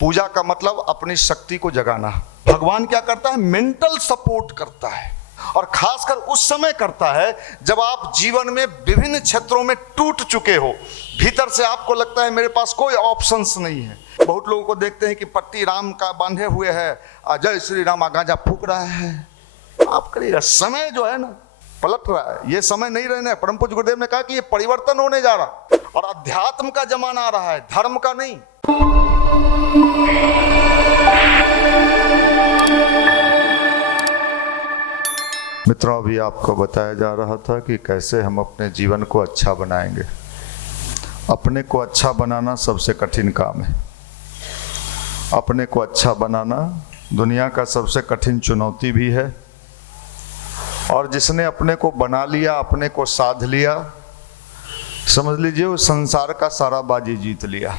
पूजा का मतलब अपनी शक्ति को जगाना। भगवान क्या करता है? मेंटल सपोर्ट करता है, और खासकर उस समय करता है जब आप जीवन में विभिन्न क्षेत्रों में टूट चुके हो, भीतर से आपको लगता है मेरे पास कोई ऑप्शंस नहीं है। बहुत लोगों को देखते हैं कि पट्टी राम का बांधे हुए है, जय श्री राम गांजा फूक रहा है। आप करिएगा, समय जो है ना पलट रहा है, ये समय नहीं रहना है। परम पूज्य गुरुदेव ने कहा कि ये परिवर्तन होने जा रहा, और अध्यात्म का जमाना आ रहा है, धर्म का नहीं। मित्रों, अभी आपको बताया जा रहा था कि कैसे हम अपने जीवन को अच्छा बनाएंगे। अपने को अच्छा बनाना सबसे कठिन काम है। अपने को अच्छा बनाना दुनिया का सबसे कठिन चुनौती भी है, और जिसने अपने को बना लिया, अपने को साध लिया, समझ लीजिए उस संसार का सारा बाजी जीत लिया।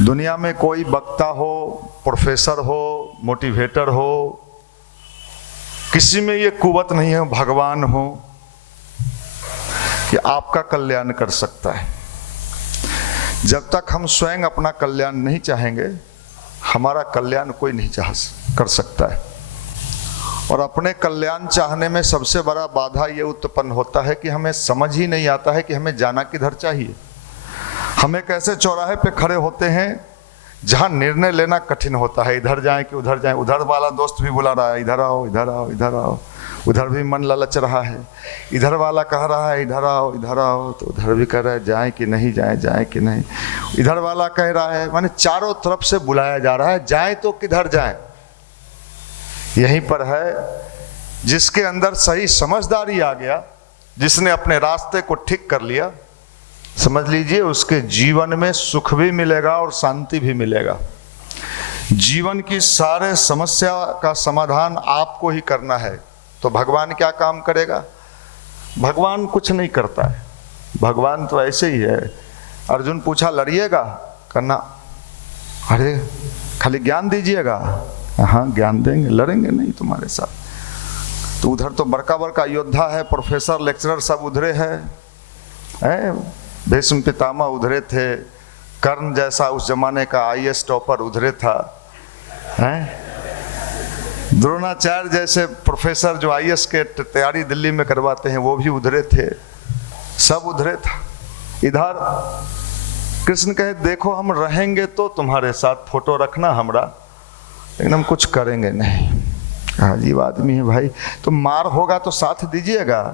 दुनिया में कोई वक्ता हो, प्रोफेसर हो, मोटिवेटर हो, किसी में ये कुवत नहीं है, भगवान हो, कि आपका कल्याण कर सकता है। जब तक हम स्वयं अपना कल्याण नहीं चाहेंगे, हमारा कल्याण कोई नहीं कर सकता है। और अपने कल्याण चाहने में सबसे बड़ा बाधा ये उत्पन्न होता है कि हमें समझ ही नहीं आता है कि हमें जाना किधर चाहिए। हम एक ऐसे चौराहे पे खड़े होते हैं जहाँ निर्णय लेना कठिन होता है, इधर जाएं कि उधर जाएं। उधर वाला दोस्त भी बुला रहा है, इधर आओ, इधर आओ, इधर आओ। उधर भी मन ललच रहा है, इधर वाला कह रहा है इधर आओ, इधर आओ, तो उधर भी कह रहा है जाएं कि नहीं जाएं, जाएं कि नहीं। इधर वाला कह रहा है, माने चारों तरफ से बुलाया जा रहा है, जाएं तो किधर जाएं। यहीं पर है जिसके अंदर सही समझदारी आ गया, जिसने अपने रास्ते को ठीक कर लिया, समझ लीजिए उसके जीवन में सुख भी मिलेगा और शांति भी मिलेगा। जीवन की सारे समस्या का समाधान आपको ही करना है, तो भगवान क्या काम करेगा? भगवान कुछ नहीं करता है, भगवान तो ऐसे ही है। अर्जुन पूछा लड़िएगा? करना, अरे खाली ज्ञान दीजिएगा। हाँ ज्ञान देंगे, लड़ेंगे नहीं तुम्हारे साथ। तो उधर तो बड़का बड़का योद्धा है, प्रोफेसर लेक्चरर सब उधरे है। भीष्म पितामह उधरे थे, कर्ण जैसा उस जमाने का आईएएस टॉपर उधरे था, द्रोणाचार्य जैसे प्रोफेसर जो आईएएस के तैयारी दिल्ली में करवाते हैं वो भी उधरे थे, सब उधरे था। इधर कृष्ण कहे देखो हम रहेंगे तो तुम्हारे साथ, फोटो रखना हमरा, लेकिन हम कुछ करेंगे नहीं। अजीब आदमी है भाई, तो मार होगा तो साथ दीजिएगा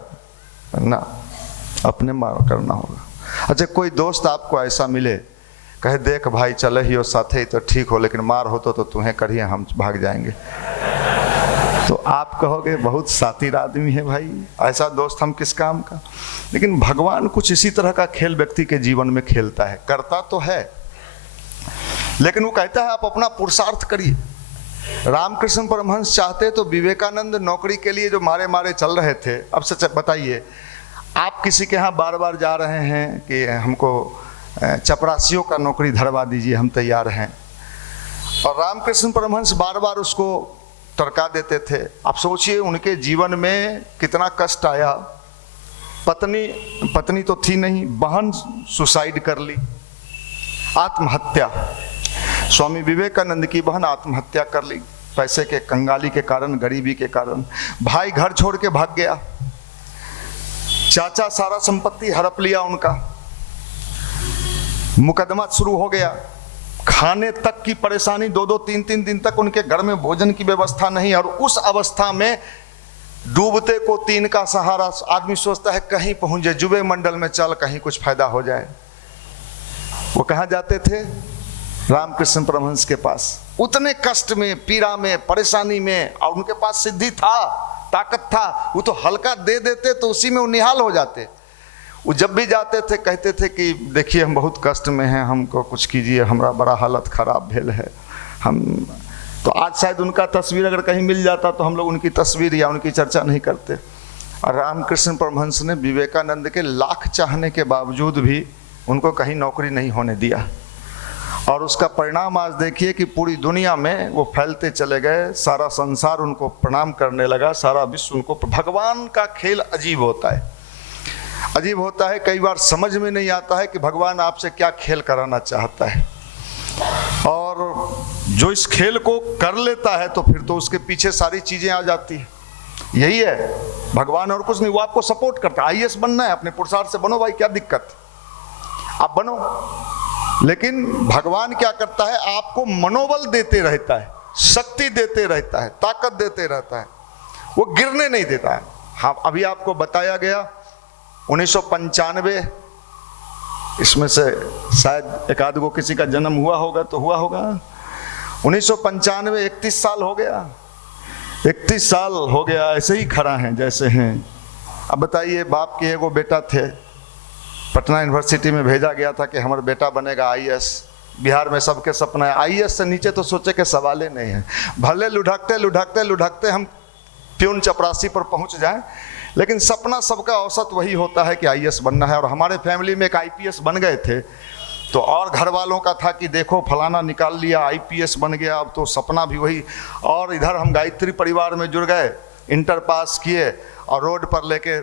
ना, अपने मार करना होगा। अच्छा, कोई दोस्त आपको ऐसा मिले, कहे देख भाई चले ही हो साथे ही तो ठीक हो, लेकिन मार हो तो तुम्हें करिए, हम भाग जाएंगे, तो आप कहोगे बहुत सातिर आदमी है भाई, ऐसा दोस्त हम किस काम का। लेकिन भगवान कुछ इसी तरह का खेल व्यक्ति के जीवन में खेलता है, करता तो है, लेकिन वो कहता है आप अपना पुरुषार्थ करिए। रामकृष्ण परमहंस चाहते तो विवेकानंद नौकरी के लिए जो मारे मारे चल रहे थे, अब सच बताइए, आप किसी के यहाँ बार बार जा रहे हैं कि हमको चपरासियों का नौकरी धरवा दीजिए, हम तैयार हैं, और रामकृष्ण परमहंस बार बार उसको टरका देते थे। आप सोचिए उनके जीवन में कितना कष्ट आया। पत्नी तो थी नहीं, बहन सुसाइड कर ली, आत्महत्या। स्वामी विवेकानंद की बहन आत्महत्या कर ली, पैसे के कंगाली के कारण, गरीबी के कारण। भाई घर छोड़ के भाग गया, चाचा सारा संपत्ति हड़प लिया उनका, मुकदमा शुरू हो गया, खाने तक की परेशानी, 2-2, 3-3 दिन तक उनके घर में भोजन की व्यवस्था नहीं। और उस अवस्था में डूबते को तीन का सहारा, आदमी सोचता है कहीं पहुंच जाए, जुबे मंडल में चल कहीं कुछ फायदा हो जाए। वो कहाँ जाते थे? रामकृष्ण परमहंस के पास। उतने कष्ट में, पीड़ा में, परेशानी में, और उनके पास सिद्धि था, ताकत था, वो तो हल्का दे देते तो उसी में वो निहाल हो जाते। वो जब भी जाते थे कहते थे कि देखिए हम बहुत कष्ट में हैं, हमको कुछ कीजिए, हमारा बड़ा हालत खराब भेल है। हम तो आज शायद उनका तस्वीर अगर कहीं मिल जाता तो हम लोग उनकी तस्वीर या उनकी चर्चा नहीं करते। और रामकृष्ण परमहंस ने विवेकानंद के लाख चाहने के बावजूद भी उनको कहीं नौकरी नहीं होने दिया, और उसका परिणाम आज देखिए कि पूरी दुनिया में वो फैलते चले गए, सारा संसार उनको प्रणाम करने लगा, सारा विश्व उनको। भगवान का खेल अजीब होता है, अजीब होता है। कई बार समझ में नहीं आता है कि भगवान आपसे क्या खेल कराना चाहता है। और जो इस खेल को कर लेता है तो फिर तो उसके पीछे सारी चीजें आ जाती है। यही है भगवान, और कुछ नहीं। वो आपको सपोर्ट करता है। आईएएस बनना है, अपने पुरुषार्थ से बनो भाई, क्या दिक्कत, आप बनो। लेकिन भगवान क्या करता है, आपको मनोबल देते रहता है, शक्ति देते रहता है, ताकत देते रहता है, वो गिरने नहीं देता है। हाँ, अभी आपको बताया गया 1995, इसमें से शायद एक आध गो किसी का जन्म हुआ होगा तो हुआ होगा। 1995, 31 साल हो गया, 31 साल हो गया, ऐसे ही खड़ा हैं जैसे हैं। अब बताइए, बाप के एगो बेटा थे, पटना यूनिवर्सिटी में भेजा गया था कि हमारा बेटा बनेगा आईएएस। बिहार में सबके सपना है, आईएएस से नीचे तो सोचे के सवाल ही नहीं है। भले लुढ़कते लुढ़कते लुढ़कते हम प्यून चपरासी पर पहुंच जाएं, लेकिन सपना सबका औसत वही होता है कि आईएएस बनना है। और हमारे फैमिली में एक आईपीएस बन गए थे, तो और घर वालों का था कि देखो फलाना निकाल लिया, आईपीएस बन गया, अब तो सपना भी वही। और इधर हम गायत्री परिवार में जुड़ गए, इंटर पास किए और रोड पर लेके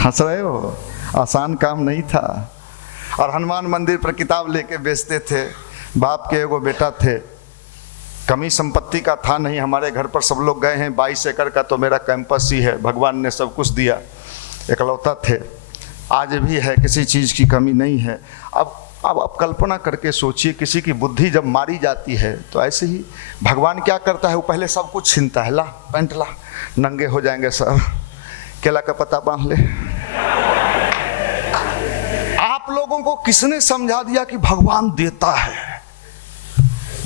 हंस रहे हो, आसान काम नहीं था। और हनुमान मंदिर पर किताब लेके बेचते थे। बाप के एगो बेटा थे, कमी संपत्ति का था नहीं, हमारे घर पर सब लोग गए हैं, 22 एकड़ का तो मेरा कैंपस ही है, भगवान ने सब कुछ दिया, इकलौता थे, आज भी है, किसी चीज़ की कमी नहीं है। अब आप कल्पना करके सोचिए, किसी की बुद्धि जब मारी जाती है तो ऐसे ही भगवान क्या करता है, वो पहले सब कुछ छीनता है। ला पैंट ला, नंगे हो जाएंगे सब, केला का पत्ता बांध ले। आप लोगों को किसने समझा दिया कि भगवान देता है?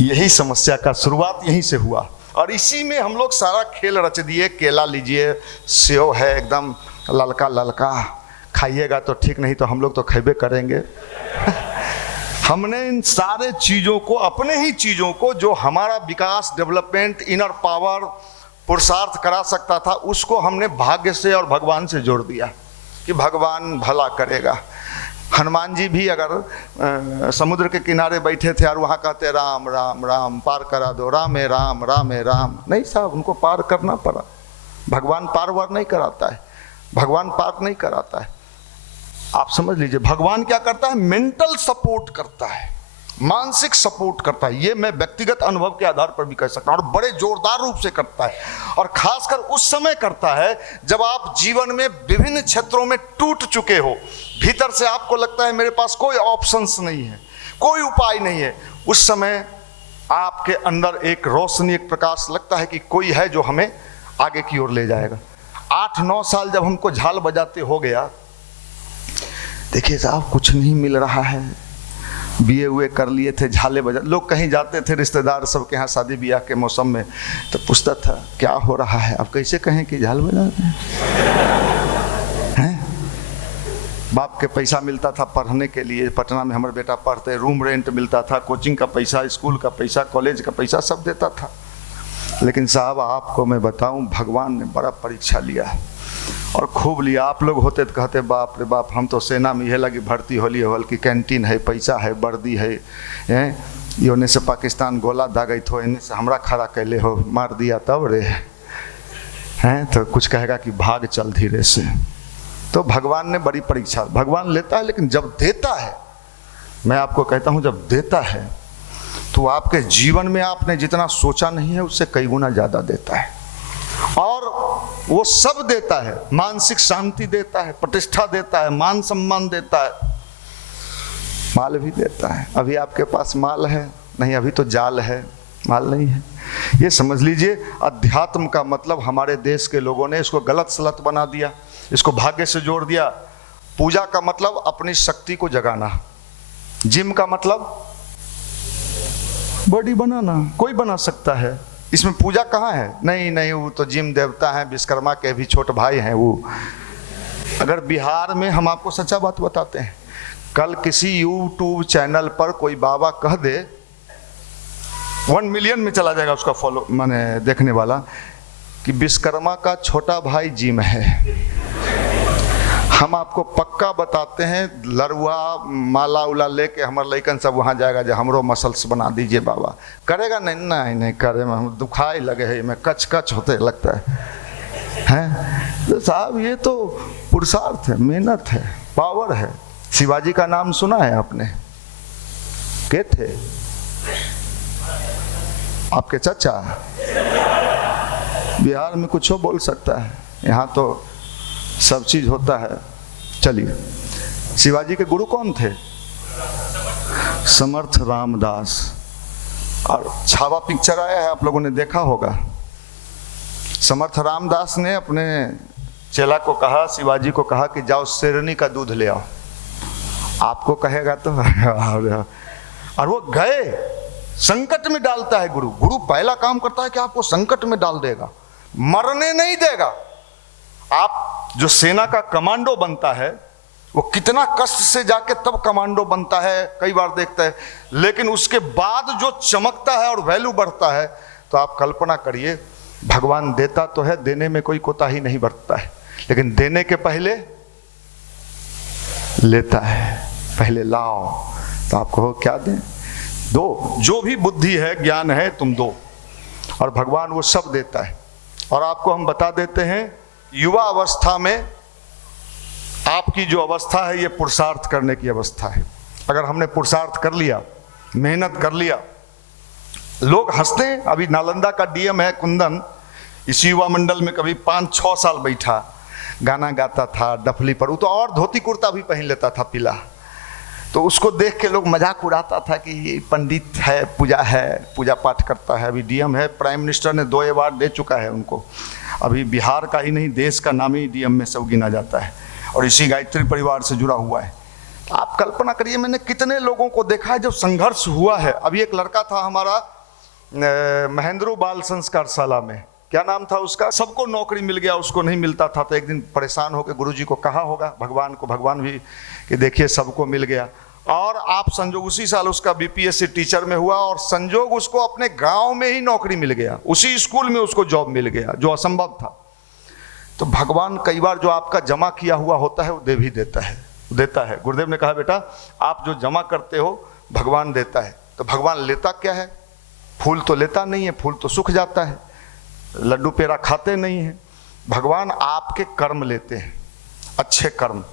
यही समस्या का शुरुआत यहीं से हुआ, और इसी में हम लोग सारा खेल रच दिए। केला लीजिए, सेव है एकदम ललका ललका, खाइएगा तो ठीक, नहीं तो हम लोग तो खेबे करेंगे। हमने इन सारे चीज़ों को, अपने ही चीज़ों को, जो हमारा विकास, डेवलपमेंट, इनर पावर, पुरुषार्थ करा सकता था, उसको हमने भाग्य से और भगवान से जोड़ दिया कि भगवान भला करेगा। हनुमान जी भी अगर समुद्र के किनारे बैठे थे और वहाँ कहते राम राम राम, पार करा दो, राम है राम, राम है राम, नहीं साहब, उनको पार करना पड़ा। भगवान पार वार नहीं कराता है, भगवान पार नहीं कराता है। आप समझ लीजिए, भगवान क्या करता है, मेंटल सपोर्ट करता है, मानसिक सपोर्ट करता है। ये मैं व्यक्तिगत अनुभव के आधार पर भी कह सकता हूँ, और बड़े जोरदार रूप से करता है। और खासकर उस समय करता है जब आप जीवन में विभिन्न क्षेत्रों में टूट चुके हो, भीतर से आपको लगता है मेरे पास कोई ऑप्शंस नहीं है, कोई उपाय नहीं है। उस समय आपके अंदर एक रोशनी, एक प्रकाश लगता है कि कोई है जो हमें आगे की ओर ले जाएगा। 8-9 साल जब हमको झाल बजाते हो गया, देखिए साहब कुछ नहीं मिल रहा है, बीए हुए कर लिए थे, झाले बजा, लोग कहीं जाते थे रिश्तेदार सबके यहाँ शादी ब्याह के मौसम में, तो पूछता था क्या हो रहा है, अब कैसे कहें कि झाल बजाते हैं। बाप के पैसा मिलता था पढ़ने के लिए, पटना में हमारे बेटा पढ़ते, रूम रेंट मिलता था, कोचिंग का पैसा, स्कूल का पैसा, कॉलेज का पैसा, सब देता था। लेकिन साहब आपको मैं बताऊं, भगवान ने बड़ा परीक्षा लिया और खूब लिया। आप लोग होते तो कहते बाप रे बाप, हम तो सेना में यह लगी भर्ती होली हो, की कैंटीन है, पैसा है, वर्दी है, ये ओने से पाकिस्तान गोला दागई हो, इन्हें से हमरा खड़ा कैले हो, मार दिया तब रे हैं, तो कुछ कहेगा कि भाग चल धीरे से। तो भगवान ने बड़ी परीक्षा, भगवान लेता है, लेकिन जब देता है, मैं आपको कहता हूँ जब देता है तो आपके जीवन में आपने जितना सोचा नहीं है उससे कई गुना ज़्यादा देता है। और वो सब देता है, मानसिक शांति देता है, प्रतिष्ठा देता है, मान सम्मान देता है, माल भी देता है। अभी आपके पास माल है नहीं, अभी तो जाल है, माल नहीं है। ये समझ लीजिए, अध्यात्म का मतलब हमारे देश के लोगों ने इसको गलत सलत बना दिया, इसको भाग्य से जोड़ दिया। पूजा का मतलब अपनी शक्ति को जगाना, जिम का मतलब बॉडी बनाना, कोई बना सकता है, इसमें पूजा कहाँ है? नहीं नहीं, वो तो जिम देवता है, विश्वकर्मा के भी छोटे भाई हैं वो। अगर बिहार में, हम आपको सच्चा बात बताते हैं, कल किसी यूट्यूब चैनल पर कोई बाबा कह दे, 1 मिलियन में चला जाएगा उसका फॉलो, माने देखने वाला, कि विश्वकर्मा का छोटा भाई जिम है। हम आपको पक्का बताते हैं, लरुआ माला उला लेके हमारे लइकन सब वहाँ जाएगा, जो हमरो मसल्स बना दीजिए बाबा, करेगा नहीं? नहीं नहीं करे, हम दुखाई लगे है, मैं कच कच होते लगता है। तो साहब ये तो पुरुषार्थ है, मेहनत है, पावर है, शिवाजी का नाम सुना है आपने? के थे आपके चाचा? बिहार में कुछ हो बोल सकता है, यहाँ तो सब चीज होता है। चलिए, शिवाजी के गुरु कौन थे? समर्थ रामदास। और छावा पिक्चर आया है, आप लोगों ने देखा होगा। समर्थ रामदास ने अपने चेला को कहा, शिवाजी को कहा कि जाओ शेरनी का दूध ले आओ। आपको कहेगा तो और वो गए। संकट में डालता है गुरु। गुरु पहला काम करता है कि आपको संकट में डाल देगा, मरने नहीं देगा। आप जो सेना का कमांडो बनता है, वो कितना कष्ट से जाके तब कमांडो बनता है, कई बार देखता है, लेकिन उसके बाद जो चमकता है और वैल्यू बढ़ता है। तो आप कल्पना करिए, भगवान देता तो है, देने में कोई कोताही नहीं बरतता है, लेकिन देने के पहले लेता है। पहले लाओ तो आपको क्या दें? दो। जो भी बुद्धि है, ज्ञान है, तुम दो, और भगवान वो सब देता है। और आपको हम बता देते हैं, युवा अवस्था में आपकी जो अवस्था है, ये पुरुषार्थ करने की अवस्था है। अगर हमने पुरुषार्थ कर लिया, मेहनत कर लिया, लोग हंसते हैं। अभी नालंदा का डीएम है कुंदन, इस युवा मंडल में कभी 5-6 साल बैठा, गाना गाता था डफली पर। वो तो और धोती कुर्ता भी पहन लेता था पीला। तो उसको देख के लोग मजाक उड़ाता था कि ये पंडित है, पूजा पाठ करता है। अभी डीएम है, प्राइम मिनिस्टर ने 2 अवार्ड दे चुका है उनको। अभी बिहार का ही नहीं, देश का नामी डीएम में सब गिना जाता है, और इसी गायत्री परिवार से जुड़ा हुआ है। आप कल्पना करिए, मैंने कितने लोगों को देखा है जब संघर्ष हुआ है। अभी एक लड़का था हमारा महेंद्रू बाल संस्कार शाला में, क्या नाम था उसका, सबको नौकरी मिल गया, उसको नहीं मिलता था। तो एक दिन परेशान होकर गुरुजी को कहा होगा, भगवान को, भगवान भी, कि देखिए सबको मिल गया। और आप संजोग उसी साल उसका बीपीएससी टीचर में हुआ, और संजोग उसको अपने गांव में ही नौकरी मिल गया, उसी स्कूल में उसको जॉब मिल गया, जो असंभव था। तो भगवान कई बार जो आपका जमा किया हुआ होता है, वो दे भी देता है। गुरुदेव ने कहा, बेटा आप जो जमा करते हो भगवान देता है। तो भगवान लेता क्या है? फूल तो लेता नहीं है, फूल तो सूख जाता है, लड्डू पेड़ा खाते नहीं है। भगवान आपके कर्म लेते हैं, अच्छे कर्म।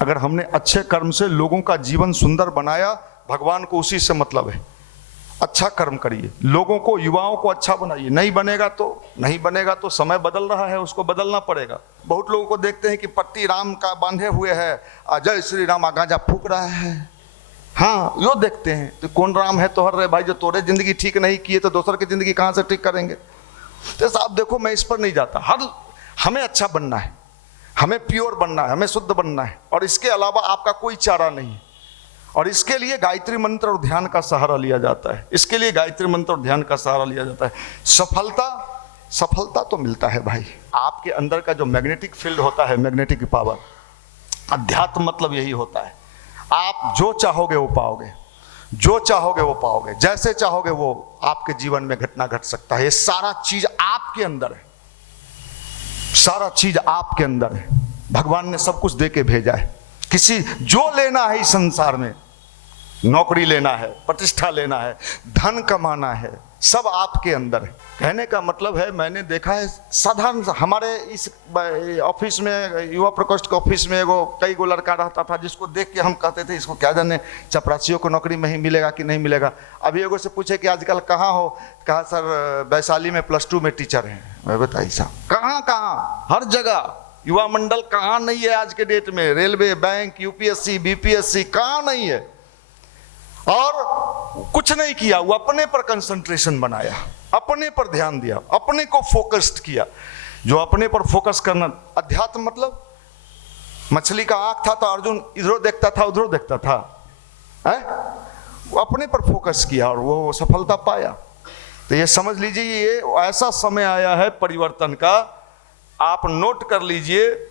अगर हमने अच्छे कर्म से लोगों का जीवन सुंदर बनाया, भगवान को उसी से मतलब है। अच्छा कर्म करिए, लोगों को, युवाओं को अच्छा बनाइए। नहीं बनेगा तो समय बदल रहा है, उसको बदलना पड़ेगा। बहुत लोगों को देखते हैं कि पट्टी राम का बांधे हुए है, जय श्री राम गांजा फूक रहा है। हाँ, यो देखते हैं तो कौन राम है तोहर रे भाई, जो तोरे जिंदगी ठीक नहीं किए तो दूसर की जिंदगी कहाँ से ठीक करेंगे? तो साहब देखो, मैं इस पर नहीं जाता। हमें अच्छा बनना है, हमें प्योर बनना है, हमें शुद्ध बनना है, और इसके अलावा आपका कोई चारा नहीं। और इसके लिए गायत्री मंत्र और ध्यान का सहारा लिया जाता है। इसके लिए गायत्री मंत्र और ध्यान का सहारा लिया जाता है। सफलता तो मिलता है भाई, आपके अंदर का जो मैग्नेटिक फील्ड होता है, मैग्नेटिक पावर। अध्यात्म मतलब यही होता है, आप जो चाहोगे वो पाओगे, जो चाहोगे वो पाओगे, जैसे चाहोगे वो आपके जीवन में घटना घट सकता है। ये सारा चीज आपके अंदर है, सारा चीज आपके अंदर है। भगवान ने सब कुछ दे के भेजा है। किसी जो लेना है इस संसार में, नौकरी लेना है, प्रतिष्ठा लेना है, धन कमाना है, सब आपके अंदर है। कहने का मतलब है, मैंने देखा है साधारण, हमारे इस ऑफिस में, युवा प्रकोष्ठ के ऑफिस में कई गो लड़का रहता था, जिसको देख के हम कहते थे इसको क्या जाने चपरासियों को नौकरी में ही मिलेगा कि नहीं मिलेगा। अभी एगो से पूछे कि आजकल कहाँ हो, कहा सर वैशाली में +2 में टीचर हैं। मैं बताइए साहब, कहाँ, हर जगह। युवा मंडल कहाँ नहीं है आज के डेट में, रेलवे, बैंक, यूपीएससी, बीपीएससी, कहाँ नहीं है। और कुछ नहीं किया, वो अपने पर कंसंट्रेशन बनाया, अपने पर ध्यान दिया, अपने को फोकस्ड किया। जो अपने पर फोकस करना, अध्यात्म मतलब, मछली का आंख था तो अर्जुन इधर देखता था उधर देखता था, है? वो अपने पर फोकस किया और वो सफलता पाया। तो ये समझ लीजिए, ये ऐसा समय आया है परिवर्तन का, आप नोट कर लीजिए।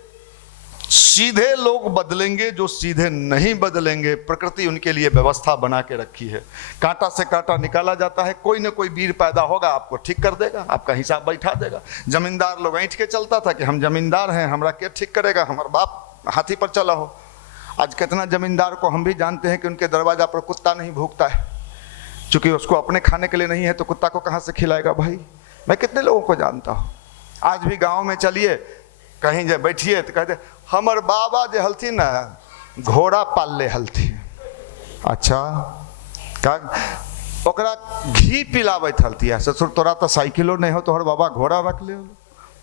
सीधे लोग बदलेंगे, जो सीधे नहीं बदलेंगे, प्रकृति उनके लिए व्यवस्था बना के रखी है। कांटा से कांटा निकाला जाता है, कोई ना कोई वीर पैदा होगा, आपको ठीक कर देगा, आपका हिसाब बैठा देगा। जमींदार लोग ऐंठ के चलता था कि हम जमींदार हैं, हमरा क्या ठीक करेगा, हमारा बाप हाथी पर चला हो। आज कितना जमींदार को हम भी जानते हैं कि उनके दरवाजा पर कुत्ता नहीं भूखता है, चूंकि उसको अपने खाने के लिए नहीं है तो कुत्ता को कहाँ से खिलाएगा भाई। मैं कितने लोगों को जानता हूँ, आज भी गाँव में चलिए, कहीं जब बैठिए तो कहते हमर बाबा जे हलथिन न घोड़ा पाल ले हलती। अच्छा का ओकरा घी पिलावत हलती है। ससुर तोरा तो साइकिलो नहीं हो, तोहर बाबा घोड़ा रख ले।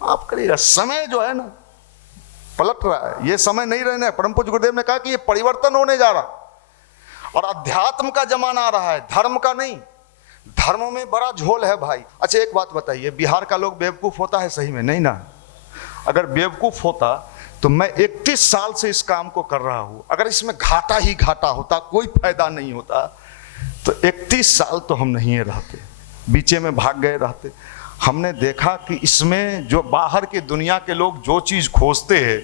आप करिएगा, समय जो है ना पलट रहा है, ये समय नहीं रहना है। परम पूज्य गुरुदेव ने कहा कि ये परिवर्तन होने जा रहा, और अध्यात्म का जमाना आ रहा है, धर्म का नहीं। धर्म में बड़ा झोल है भाई। अच्छा एक बात बताइए, बिहार का लोग बेवकूफ होता है सही में? नहीं ना। अगर बेवकूफ होता तो मैं 31 साल से इस काम को कर रहा हूं। अगर इसमें घाटा ही घाटा होता, कोई फायदा नहीं होता, तो 31 साल तो हम नहीं रहते, बीचे में भाग गए रहते। हमने देखा कि इसमें जो बाहर की दुनिया के लोग जो चीज खोजते हैं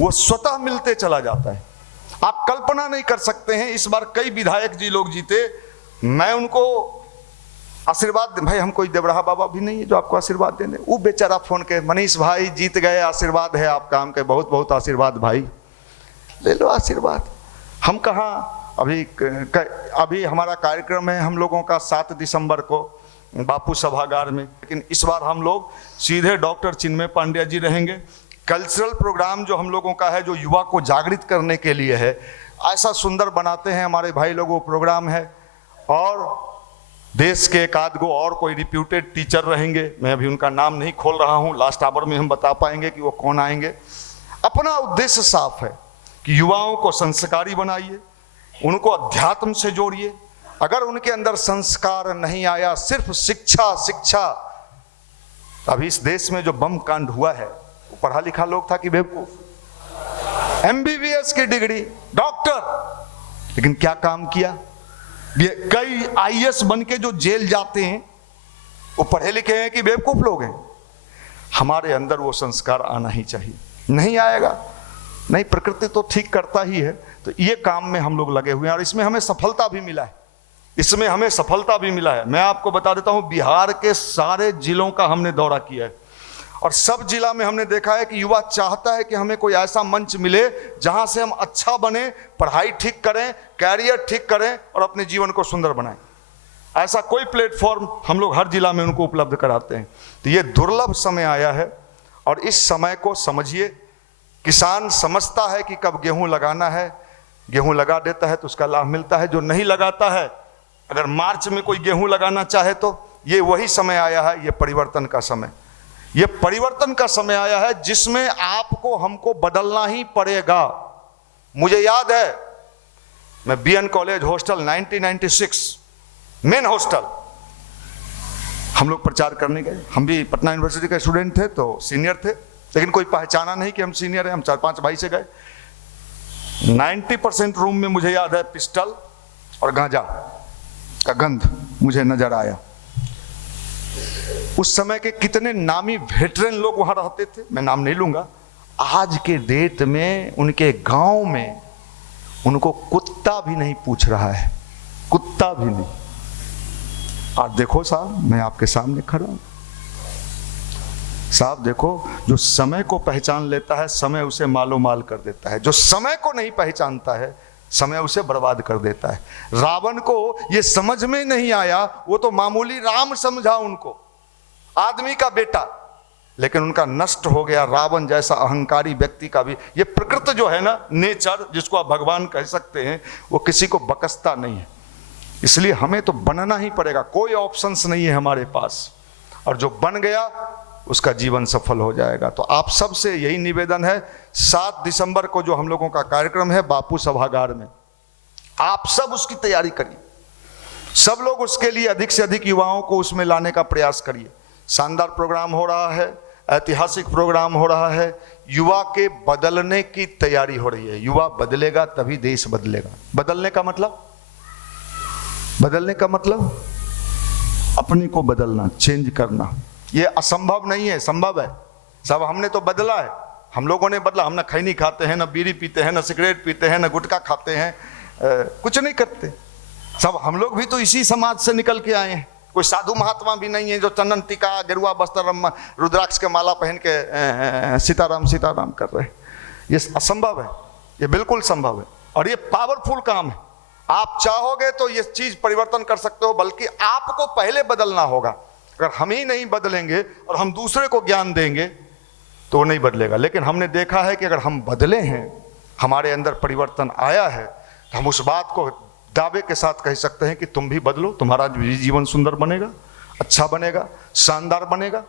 वो स्वतः मिलते चला जाता है। आप कल्पना नहीं कर सकते हैं। इस बार कई विधायक जी लोग जीते, मैं उनको आशीर्वाद, भाई हम कोई देवराहा बाबा भी नहीं है जो आपको आशीर्वाद देने। वो बेचारा फोन के, मनीष भाई जीत गए, आशीर्वाद है आपका। हम कहे बहुत बहुत आशीर्वाद भाई, ले लो आशीर्वाद। हम कहाँ, अभी हमारा कार्यक्रम है हम लोगों का 7 दिसंबर को बापू सभागार में, लेकिन इस बार हम लोग सीधे डॉक्टर चिन्मय पांड्या जी रहेंगे। कल्चरल प्रोग्राम जो हम लोगों का है, जो युवा को जागृत करने के लिए है, ऐसा सुंदर बनाते हैं हमारे भाई लोग वो प्रोग्राम है। और देश के एक आध गो और कोई रिप्यूटेड टीचर रहेंगे, मैं अभी उनका नाम नहीं खोल रहा हूं, लास्ट आवर में हम बता पाएंगे कि वो कौन आएंगे। अपना उद्देश्य साफ है कि युवाओं को संस्कारी बनाइए, उनको अध्यात्म से जोड़िए। अगर उनके अंदर संस्कार नहीं आया, सिर्फ शिक्षा शिक्षा। अभी इस देश में जो बम कांड हुआ है, वो पढ़ा लिखा लोग था कि बेवकूफ? MBBS की डिग्री, डॉक्टर, लेकिन क्या काम किया? कई IAS बन के जो जेल जाते हैं वो पढ़े लिखे हैं कि बेवकूफ लोग हैं? हमारे अंदर वो संस्कार आना ही चाहिए। नहीं आएगा, नहीं, प्रकृति तो ठीक करता ही है। तो ये काम में हम लोग लगे हुए हैं और इसमें हमें सफलता भी मिला है, इसमें हमें सफलता भी मिला है। मैं आपको बता देता हूं, बिहार के सारे जिलों का हमने दौरा किया है और सब जिला में हमने देखा है कि युवा चाहता है कि हमें कोई ऐसा मंच मिले जहां से हम अच्छा बने, पढ़ाई ठीक करें, कैरियर ठीक करें और अपने जीवन को सुंदर बनाएं। ऐसा कोई प्लेटफॉर्म हम लोग हर जिला में उनको उपलब्ध कराते हैं। तो ये दुर्लभ समय आया है और इस समय को समझिए। किसान समझता है कि कब गेहूं लगाना है, गेहूं लगा देता है तो उसका लाभ मिलता है। जो नहीं लगाता है, अगर मार्च में कोई गेहूं लगाना चाहे तो ये वही समय आया है, ये परिवर्तन का समय। ये परिवर्तन का समय आया है जिसमें आपको हमको बदलना ही पड़ेगा। मुझे याद है, मैं BN college hostel 1996 main hostel हम लोग प्रचार करने गए। हम भी पटना यूनिवर्सिटी के स्टूडेंट थे तो सीनियर थे, लेकिन कोई पहचाना नहीं कि हम सीनियर हैं। हम 4-5 भाई से गए। 90% रूम में मुझे याद है पिस्टल और गांजा का गंध मुझे नजर आया। उस समय के कितने नामी वेटरन लोग वहां रहते थे, मैं नाम नहीं लूंगा। आज के डेट में उनके गांव में उनको कुत्ता भी नहीं पूछ रहा है, कुत्ता भी नहीं। आज देखो साहब, मैं आपके सामने खड़ा हूं साहब, देखो, जो समय को पहचान लेता है समय उसे मालो माल कर देता है। जो समय को नहीं पहचानता है समय उसे बर्बाद कर देता है। रावण को ये समझ में नहीं आया, वो तो मामूली राम समझा उनको, आदमी का बेटा, लेकिन उनका नष्ट हो गया। रावण जैसा अहंकारी व्यक्ति का भी, ये प्रकृति जो है ना, नेचर जिसको आप भगवान कह सकते हैं, वो किसी को बकसता नहीं है। इसलिए हमें तो बनना ही पड़ेगा, कोई ऑप्शंस नहीं है हमारे पास। और जो बन गया उसका जीवन सफल हो जाएगा। तो आप सबसे यही निवेदन है, 7 दिसंबर को जो हम लोगों का कार्यक्रम है बापू सभागार में, आप सब उसकी तैयारी करिए। सब लोग उसके लिए अधिक से अधिक युवाओं को उसमें लाने का प्रयास करिए। शानदार प्रोग्राम हो रहा है, ऐतिहासिक प्रोग्राम हो रहा है। युवा के बदलने की तैयारी हो रही है। युवा बदलेगा तभी देश बदलेगा। बदलने का मतलब, बदलने का मतलब अपने को बदलना, चेंज करना। ये असंभव नहीं है, संभव है। सब हमने तो बदला है, हम लोगों ने बदला। हम ना खैनी खाते हैं, ना बीड़ी पीते हैं, ना सिगरेट पीते हैं, ना गुटखा खाते हैं, कुछ नहीं करते। सब हम लोग भी तो इसी समाज से निकल के आए हैं। कोई साधु महात्मा भी नहीं है जो चंदन टीका, गेरुआ वस्त्र, रुद्राक्ष के माला पहन के सीताराम सीताराम कर रहे हैं। ये असंभव है, ये बिल्कुल संभव है और ये पावरफुल काम है। आप चाहोगे तो ये चीज परिवर्तन कर सकते हो, बल्कि आपको पहले बदलना होगा। अगर हम ही नहीं बदलेंगे और हम दूसरे को ज्ञान देंगे तो वो नहीं बदलेगा। लेकिन हमने देखा है कि अगर हम बदले हैं हमारे अंदर परिवर्तन आया है तो हम उस बात को दावे के साथ कह सकते हैं कि तुम भी बदलो, तुम्हारा भी जीवन सुंदर बनेगा, अच्छा बनेगा, शानदार बनेगा।